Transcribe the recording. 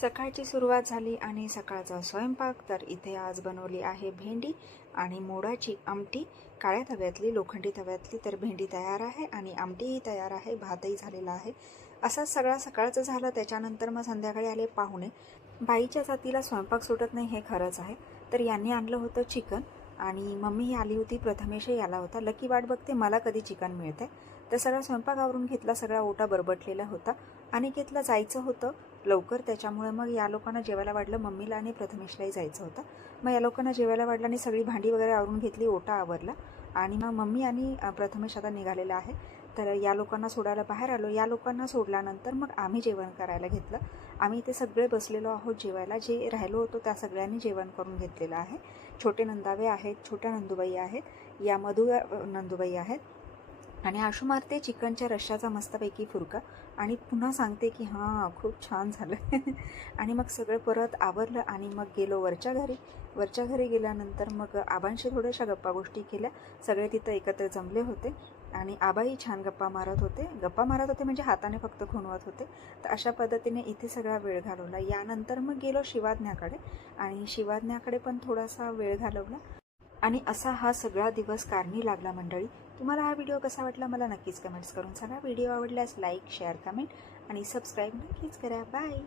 सकाळची सुरुवात झाली आणि सकाळचा स्वयंपाक तर इथे आज बनवली आहे भेंडी आणि मोडाची आमटी. काळ्या तव्यातली, लोखंडी तव्यातली. तर भेंडी तयार आहे आणि आमटीही तयार आहे, भातही झालेला आहे. असाच सगळा सकाळचं झालं. त्याच्यानंतर मग संध्याकाळी आले पाहुणे. बाईच्या जातीला स्वयंपाक सुटत नाही हे खरंच आहे. तर यांनी आणलं होतं चिकन आणि मम्मीही आली होती, प्रथमेशही आला होता. लकी वाट बघते मला कधी चिकन मिळते. तर सगळा स्वयंपाक आवरून घेतला, सगळा ओटा बरबटलेला होता आणि घेतला जायचं होतं लवकर. त्याच्यामुळे मग या लोकांना जेवायला वाढलं, मम्मीला आणि प्रथमेशलाही जायचं होतं. मग या लोकांना जेवायला वाढलं आणि सगळी भांडी वगैरे आवरून घेतली, ओटा आवरला आणि मग मम्मी आणि प्रथमेश आता निघालेला आहे. तर या लोकांना सोडायला बाहेर आलो. या लोकांना सोडल्यानंतर मग आम्ही जेवण करायला घेतलं. आम्ही इथे सगळे बसलेलो आहोत जेवायला. जे राहिलो होतो त्या सगळ्यांनी जेवण करून घेतलेलं आहे. छोटे नंदावे आहेत, छोट्या नंदुबाई आहेत, या मधु नंदुबाई आहेत आणि आशू मारते चिकनच्या रश्श्याचा मस्तपैकी फुरका आणि पुन्हा सांगते की हां खूप छान झालं. आणि मग सगळं परत आवरलं आणि मग गेलो वरच्या घरी. वरच्या घरी गेल्यानंतर मग आबांशी थोड्याशा गप्पा गोष्टी केल्या. सगळे तिथं एकत्र जमले होते आणि आबाही छान गप्पा मारत होते म्हणजे हाताने फक्त खुणवत होते. तर अशा पद्धतीने इथे सगळा वेळ घालवला. यानंतर मग गेलो शिवाज्ञाकडे आणि शिवाज्ञाकडे पण थोडासा वेळ घालवला आणि असा हा सगळा दिवस कारणी लागला. मंडळी, तुम्हाला हा व्हिडिओ कसा वाटला मला नक्कीच कमेंट्स करून सांगा. व्हिडिओ आवडल्यास लाईक, शेअर, कमेंट आणि सबस्क्राईब नक्कीच करा. बाय.